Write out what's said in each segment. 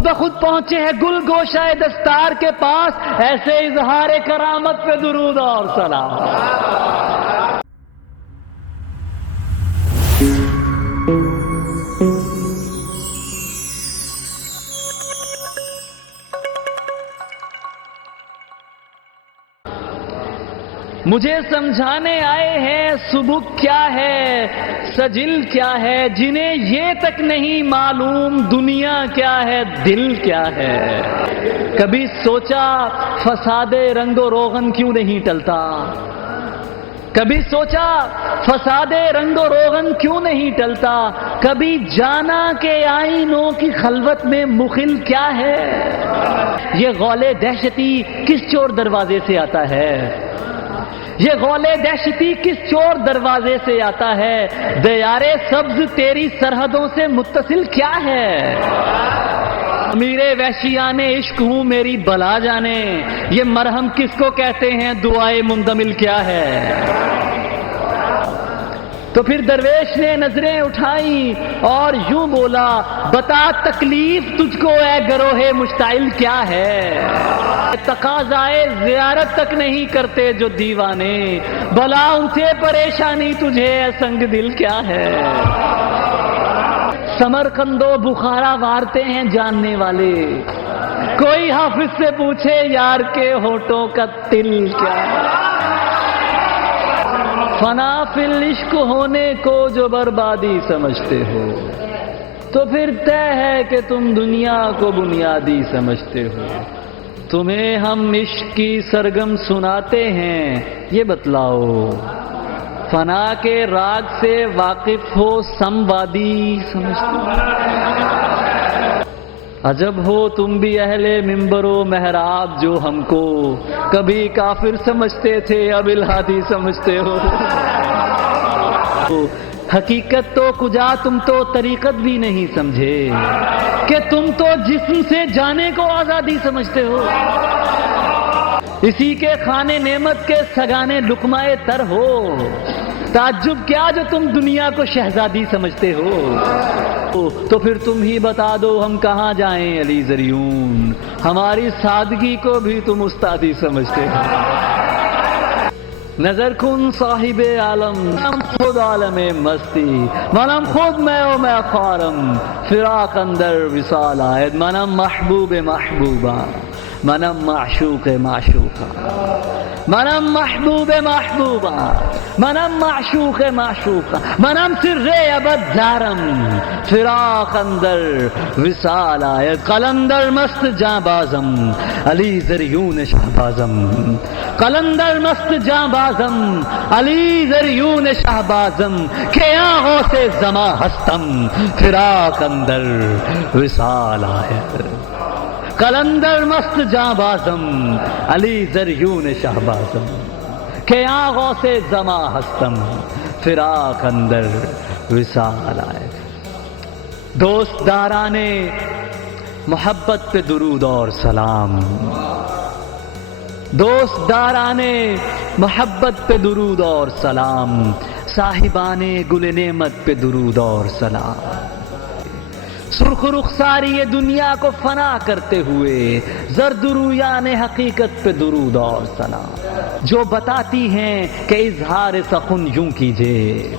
خود بخود پہنچے ہیں گل گوشہ دستار کے پاس، ایسے اظہار کرامت پہ درود اور سلام۔ مجھے سمجھانے آئے ہیں سبک کیا ہے، سجل کیا ہے، جنہیں یہ تک نہیں معلوم دنیا کیا ہے، دل کیا ہے۔ کبھی سوچا فساد رنگ و روغن کیوں نہیں ٹلتا؟ کبھی سوچا فساد رنگ و روغن کیوں نہیں ٹلتا؟ کبھی جانا کہ آئینوں کی خلوت میں مخل کیا ہے؟ یہ غول دہشتی کس چور دروازے سے آتا ہے؟ یہ غول دہشتی کس چور دروازے سے آتا ہے؟ دیار سبز تیری سرحدوں سے متصل کیا ہے؟ میرے وحشیان عشق ہوں میری بلا جانے، یہ مرہم کس کو کہتے ہیں، دعائے مندمل کیا ہے؟ تو پھر درویش نے نظریں اٹھائیں اور یوں بولا، بتا تکلیف تجھ کو اے گروہ مشتعل کیا ہے؟ تقاضائے زیارت تک نہیں کرتے جو دیوانے، بلا ان سے پریشانی تجھے اے سنگ دل کیا ہے؟ سمرقند و بخارا وارتے ہیں جاننے والے، کوئی حافظ سے پوچھے یار کے ہونٹوں کا تل کیا ہے؟ فنا فی العشق ہونے کو جو بربادی سمجھتے ہو، تو پھر طے ہے کہ تم دنیا کو بنیادی سمجھتے ہو۔ تمہیں ہم عشق کی سرگم سناتے ہیں، یہ بتلاؤ فنا کے راگ سے واقف ہو، سموادی سمجھتے ہو؟ عجب ہو تم بھی اہل منبر و محراب، جو ہم کو کبھی کافر سمجھتے تھے اب الہادی سمجھتے ہو۔ حقیقت تو کجا تم تو طریقت بھی نہیں سمجھے، کہ تم تو جسم سے جانے کو آزادی سمجھتے ہو۔ اسی کے خانے نعمت کے سگانے لقمائے تر ہو، تعجب کیا جو تم دنیا کو شہزادی سمجھتے ہو۔ تو پھر تم ہی بتا دو ہم کہاں جائیں علی زریون، ہماری سادگی کو بھی تم استادی سمجھتے ہو۔ نظر کن صاحب عالم، منم خود عالم مستی، منم خود میں و میں خوارم، فراق اندر وصال آید، منم محبوب محبوبہ، منم معشوق معشوقہ، منم محبوب محبوبہ، منم معشوق معشوقہ، منم سر ابد زارم، فراق اندر وصال آید، قلندر مست جاں بازم، علی زریون شہبازم، قلندر مست جاں بازم، علی زریون شہبازم، کہ آنکھوں سے زماں ہستم، فراق اندر وصال آید، قلندر مست جاں بازم، علی زریون شہبازم، کہ آنکھوں سے زماں ہستم، فراق اندر وصال آید۔ دوست دارانے محبت پہ درود اور سلام، دوست دارانے محبت پہ درود اور سلام، صاحبان گل نعمت پہ درود اور سلام۔ سرخ رخساری دنیا کو فنا کرتے ہوئے زرد رویان حقیقت پہ درود اور سلام، جو بتاتی ہیں کہ اظہار سخن یوں کیجئے،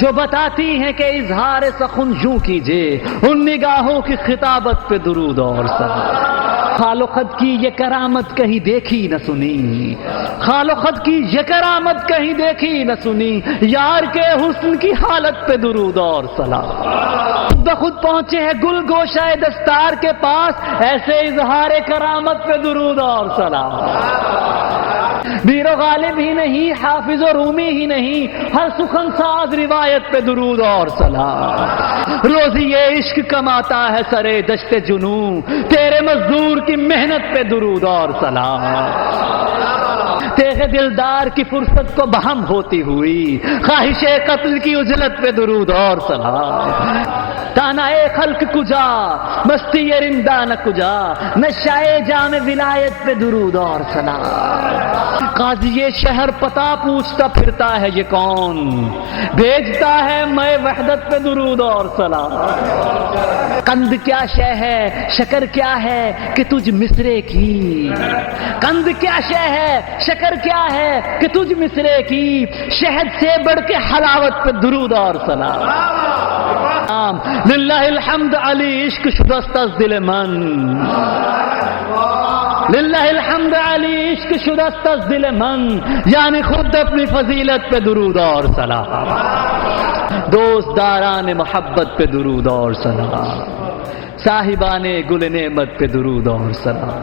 جو بتاتی ہیں کہ اظہار سخن یوں کیجئے، ان نگاہوں کی خطابت پہ درود اور سلام۔ خال و خد کی یہ کرامت کہیں دیکھی نہ سنی، خال و خد کی یہ کرامت کہیں دیکھی نہ سنی، یار کے حسن کی حالت پہ درود اور سلام۔ خود بخود پہنچے ہیں گل گوشہ دستار کے پاس، ایسے اظہار کرامت پہ درود اور سلام۔ میر و غالب ہی نہیں، حافظ و رومی ہی نہیں، ہر سخن ساز روایت پہ درود اور سلام۔ روزی یہ عشق کماتا ہے سرے دشت جنوں، تیرے مزدور کی محنت پہ درود اور سلام۔ تیغ دلدار کی فرصت کو بہم ہوتی ہوئی، خواہش قتل کی اجلت پہ درود اور سلام۔ دانائے خلق کجا مستی رندہ نہ کجا نشائے جام ولایت پہ درود اور سلام قاضی شہر پتہ پوچھتا پھرتا ہے یہ کون بھیجتا ہے میں وحدت پہ درود اور سلام قند کیا شے ہے شکر کیا ہے کہ تجھ مصرے کی قند کیا شے ہے شکر کیا ہے کہ تجھ مصرے کی شہد سے بڑھ کے حلاوت پہ درود اور سلام للہ الحمد علی عشق شدست از دل من للہ الحمد علی عشق شدست از دل من یعنی خود اپنی فضیلت پہ درود اور سلام دوست داران محبت پہ درود اور سلام صاحبان گل نعمت پہ درود اور سلام